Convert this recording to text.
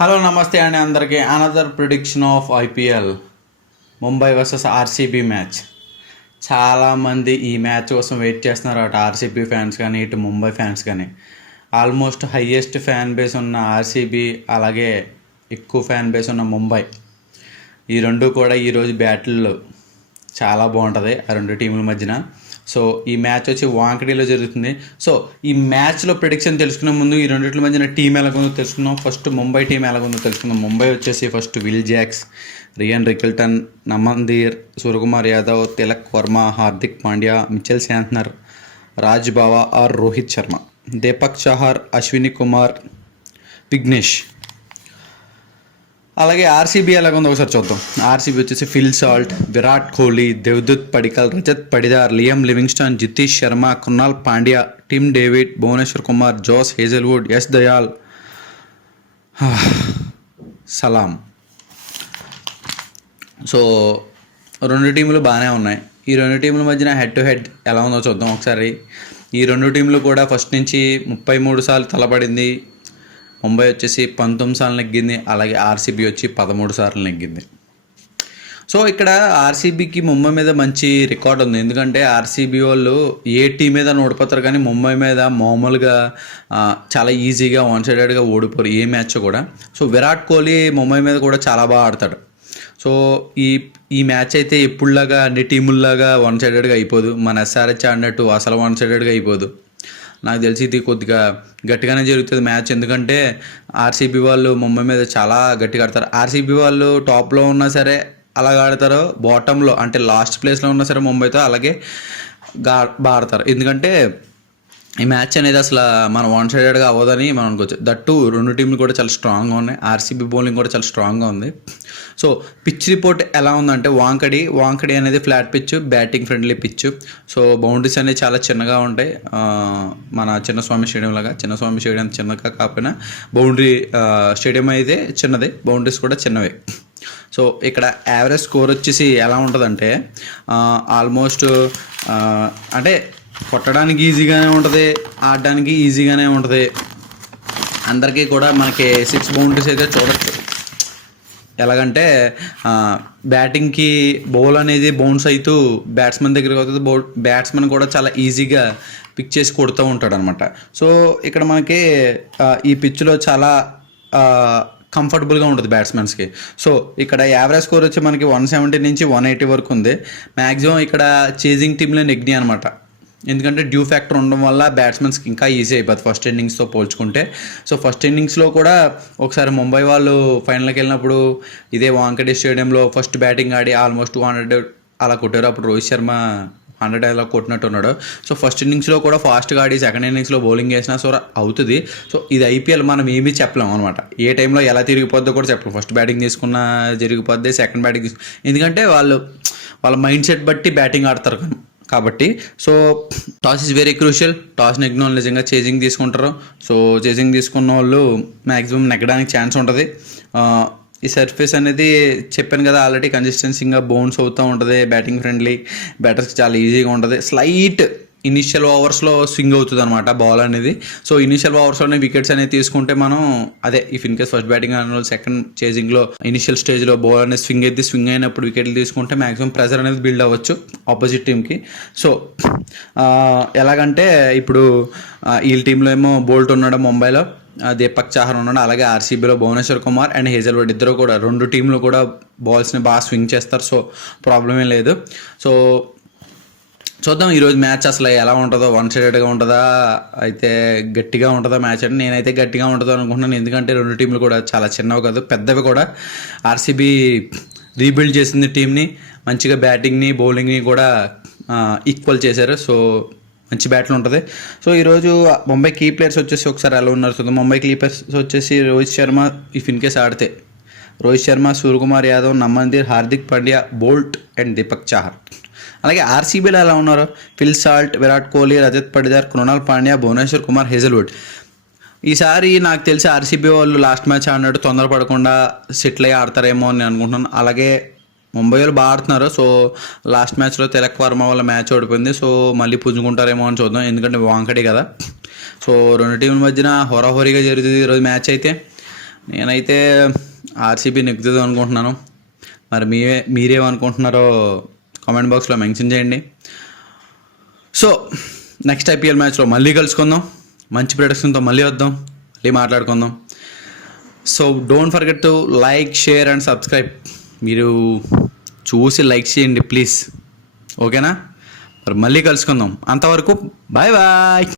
Hello నమస్తే అండి అందరికీ. Another prediction of IPL Mumbai versus RCB match. చాలామంది ఈ మ్యాచ్ కోసం వెయిట్ చేస్తున్నారు, అటు ఆర్సీబీ ఫ్యాన్స్ కానీ ఇటు ముంబై ఫ్యాన్స్ కానీ. ఆల్మోస్ట్ హయ్యెస్ట్ ఫ్యాన్ బేస్ ఉన్న ఆర్సీబీ, అలాగే ఎక్కువ ఫ్యాన్ బేస్ ఉన్న ముంబై, ఈ రెండు కూడా ఈరోజు బ్యాటిల్లో చాలా బాగుంటుంది ఆ రెండు టీముల మధ్యన. సో ఈ మ్యాచ్ వచ్చి వాంకడీలో జరుగుతుంది. సో ఈ మ్యాచ్లో ప్రిడిక్షన్ తెలుసుకునే ముందు ఈ రెండింటి మధ్యన టీం ఎలాగుందో తెలుసుకుందాం. ఫస్ట్ ముంబై టీం ఎలాగుందో తెలుసుకుందాం. ముంబై వచ్చేసి first will jacks, రియన్ Rickelton, Naman Dhir, Suryakumar Yadav, Tilak Varma, Hardik Pandya, Mitchell Santner, Raj బావా ఆర్ రోహిత్ శర్మ, దీపక్ చహర్, అశ్విని కుమార్, విఘ్నేష్. అలాగే ఆర్సీబీ ఎలాగుందో ఒకసారి చూద్దాం. ఆర్సీబీ వచ్చేసి Phil Salt, Virat Kohli, Devdutt Padikkal, Rajat Patidar, Liam Livingstone, Jitesh Sharma, Krunal Pandya, Tim David, Bhubaneswar Kumar, Jose Hazlewood, Yash Dayal, సలాం. సో రెండు టీంలు బాగానే ఉన్నాయి. ఈ రెండు టీంల మధ్యన హెడ్ టు హెడ్ ఎలా ఉందో చూద్దాం ఒకసారి. ఈ రెండు టీంలు కూడా ఫస్ట్ నుంచి 33 సార్లు తలపడింది. ముంబై వచ్చేసి 19 సార్లు నెగ్గింది, అలాగే ఆర్సీబీ వచ్చి 13 సార్లు నెగ్గింది. సో ఇక్కడ ఆర్సీబీకి ముంబై మీద మంచి రికార్డ్ ఉంది. ఎందుకంటే ఆర్సీబీ వాళ్ళు ఏ టీం మీద ఓడిపోతారు, కానీ ముంబై మీద మామూలుగా చాలా ఈజీగా వన్ సైడెడ్గా ఓడిపోరు ఏ మ్యాచ్ కూడా. సో విరాట్ కోహ్లీ ముంబై మీద కూడా చాలా బాగా ఆడతాడు. సో ఈ మ్యాచ్ అయితే ఎప్పుడులాగా అన్ని టీముల్లాగా వన్ సైడెడ్గా అయిపోదు. మన ఎస్ఆర్హెచ్ ఆడినట్టు అసలు వన్ సైడెడ్గా అయిపోదు. నాకు తెలిసి ఇది కొద్దిగా గట్టిగానే జరుగుతుంది మ్యాచ్. ఎందుకంటే ఆర్సీబీ వాళ్ళు ముంబై మీద చాలా గట్టిగా ఆడతారు. ఆర్సీబీ వాళ్ళు టాప్లో ఉన్నా సరే అలాగ ఆడతారు, బాటంలో అంటే లాస్ట్ ప్లేస్లో ఉన్నా సరే ముంబైతో అలాగే బాగా ఆడతారు. ఎందుకంటే ఈ మ్యాచ్ అనేది అసలు మనం వన్ సైడెడ్గా అవ్వదని మనం అనుకోవచ్చు. దట్టు రెండు టీంలు కూడా చాలా స్ట్రాంగ్గా ఉన్నాయి. ఆర్సీబీ బౌలింగ్ కూడా చాలా స్ట్రాంగ్గా ఉంది. సో పిచ్ రిపోర్ట్ ఎలా ఉందంటే వాంకడి అనేది flat pitch, batting friendly pitch. So boundaries అనేవి చాలా చిన్నగా ఉంటాయి. మన చిన్నస్వామి స్టేడియం లాగా, చిన్నస్వామి స్టేడియం చిన్నగా కాకపోయినా బౌండరీ స్టేడియం అయితే చిన్నదే, బౌండరీస్ కూడా చిన్నవే. సో ఇక్కడ యావరేజ్ స్కోర్ వచ్చేసి ఎలా ఉంటుందంటే ఆల్మోస్ట్ అంటే కొట్టడానికి ఈజీగానే ఉంటుంది, ఆడడానికి ఈజీగానే ఉంటుంది. అందరికీ కూడా మనకి 6 బౌండరీస్ అయితే చూడొచ్చు. ఎలాగంటే బ్యాటింగ్కి బౌల్ అనేది బౌన్స్ అవుతూ బ్యాట్స్మెన్ దగ్గరికి అవుతుంది. బ్యాట్స్మెన్ కూడా చాలా ఈజీగా పిక్ చేసి కొడుతూ ఉంటాడు అనమాట. సో ఇక్కడ మనకి ఈ పిచ్లో చాలా కంఫర్టబుల్గా ఉంటుంది బ్యాట్స్మెన్స్కి. సో ఇక్కడ యావరేజ్ స్కోర్ వచ్చి మనకి 170 నుంచి 180 వరకు ఉంది. మ్యాక్సిమం ఇక్కడ చేజింగ్ టీంలో నెగ్ని అనమాట. ఎందుకంటే డ్యూ ఫ్యాక్టర్ ఉండడం వల్ల బ్యాట్స్మెన్స్కి ఇంకా ఈజీ అయిపోతుంది ఫస్ట్ ఇన్నింగ్స్తో పోల్చుకుంటే. సో ఫస్ట్ ఇన్నింగ్స్లో కూడా ఒకసారి ముంబై వాళ్ళు ఫైనల్కి వెళ్ళినప్పుడు ఇదే వాంకడే స్టేడియంలో ఫస్ట్ బ్యాటింగ్ ఆడి ఆల్మోస్ట్ 200 అలా కొట్టారు. అప్పుడు రోహిత్ శర్మ 100 అలా కొట్టినట్టు ఉన్నాడు. సో ఫస్ట్ ఇన్నింగ్స్లో కూడా ఫాస్ట్గా ఆడి సెకండ్ ఇన్నింగ్స్లో బౌలింగ్ వేసినా సో అవుతుంది. సో ఇది ఐపీఎల్ మనం ఏమీ చెప్పలేం అనమాట. ఏ టైంలో ఎలా తిరిగిపోద్దో కూడా చెప్పలేం. ఫస్ట్ బ్యాటింగ్ తీసుకున్న జరిగిపోద్ది, సెకండ్ బ్యాటింగ్ ఎందుకంటే వాళ్ళ మైండ్ సెట్ బట్టి బ్యాటింగ్ ఆడతారు కాబట్టి. So toss is very crucial. Toss నెగ్గిన వాళ్ళు నిజంగా చేజింగ్ తీసుకుంటారు. సో చేజింగ్ తీసుకున్న వాళ్ళు మ్యాక్సిమం నెగ్గడానికి ఛాన్స్ ఉంటుంది. ఈ సర్ఫేస్ అనేది చెప్పాను కదా ఆల్రెడీ, కన్సిస్టెన్సీగా బౌన్స్ అవుతూ ఉంటుంది. బ్యాటింగ్ ఫ్రెండ్లీ, బ్యాటర్స్కి చాలా ఈజీగా ఉంటుంది. స్లైట్ ఇనిషియల్ ఓవర్స్లో స్వింగ్ అవుతుంది అనమాట బాల్ అనేది. సో ఇనిషియల్ ఓవర్స్లోనే వికెట్స్ అనేది తీసుకుంటే మనం అదే if in case first batting అన్న సెకండ్ చేజింగ్లో ఇనిషియల్ స్టేజ్లో బాల్ అనేది స్వింగ్ అయినప్పుడు వికెట్లు తీసుకుంటే మ్యాక్సిమం ప్రెజర్ అనేది బిల్డ్ అవ్వచ్చు ఆపోజిట్ టీమ్కి. సో ఎలాగంటే ఇప్పుడు వీళ్ళ టీంలో ఏమో బోల్ట్ ఉన్నాడు ముంబైలో, దీపక్ చహర్ ఉన్నాడు, అలాగే ఆర్సీబీలో భువనేశ్వర్ కుమార్ అండ్ హేజల్వుడ్ ఇద్దరు కూడా రెండు టీంలు కూడా బాల్స్ని బాగా స్వింగ్ చేస్తారు. సో ప్రాబ్లం ఏం లేదు. సో చూద్దాం ఈరోజు మ్యాచ్ అసలు ఎలా ఉంటుందో, వన్ సైడెడ్గా ఉంటుందా అయితే గట్టిగా ఉంటుందా మ్యాచ్ అంటే నేనైతే గట్టిగా ఉంటుందో అనుకుంటున్నాను. ఎందుకంటే రెండు టీంలు కూడా చాలా చిన్నవి కాదు, పెద్దవి కూడా. ఆర్సీబీ రీబిల్డ్ చేసింది టీంని, మంచిగా బ్యాటింగ్ని బౌలింగ్ని కూడా ఈక్వల్ చేశారు. సో మంచి బ్యాట్లు ఉంటుంది. సో ఈరోజు ముంబై కీ ప్లేయర్స్ వచ్చేసి ఒకసారి ఎలా ఉన్నారు చూద్దాం. ముంబై కీ ప్లేయర్స్ వచ్చేసి Rohit Sharma, if in case ఆడితే రోహిత్ శర్మ, సూర్యకుమార్ యాదవ్, నమందీర్, హార్దిక్ పాండ్యా, బోల్ట్ అండ్ దీపక్ చహర్. అలాగే ఆర్సీబీలో ఎలా ఉన్నారు Phil Salt, Virat Kohli, Rajat Patidar, Krunal Pandya, Bhubaneswar Kumar, Hazlewood. ఈసారి నాకు తెలిసి ఆర్సీబీ వాళ్ళు లాస్ట్ మ్యాచ్ ఆడినట్టు తొందరపడకుండా సెటిల్ అయ్యి ఆడతారేమో అని అనుకుంటున్నాను. అలాగే ముంబై వాళ్ళు బాగా ఆడుతున్నారు. సో లాస్ట్ మ్యాచ్లో తిలక్ వర్మ వల్ల మ్యాచ్ ఓడిపోయింది. సో మళ్ళీ పుంజుకుంటారేమో అని చూద్దాం, ఎందుకంటే వాంకడే కదా. సో రెండు టీంల మధ్యన హోరాహోరీగా జరుగుతుంది ఈరోజు మ్యాచ్ అయితే. నేనైతే ఆర్సీబీ నెగ్గుతుంది అనుకుంటున్నాను. మరి మీరేమనుకుంటున్నారో కామెంట్ బాక్స్లో మెన్షన్ చేయండి. సో నెక్స్ట్ ఐపీఎల్ మ్యాచ్లో మళ్ళీ కలుసుకుందాం, మంచి ప్రొడక్షన్తో మళ్ళీ వద్దాం, మళ్ళీ మాట్లాడుకుందాం. So don't forget to like, share and subscribe. మీరు చూసి లైక్ చేయండి ప్లీజ్, ఓకేనా? మరి మళ్ళీ కలుసుకుందాం, అంతవరకు బాయ్ బాయ్.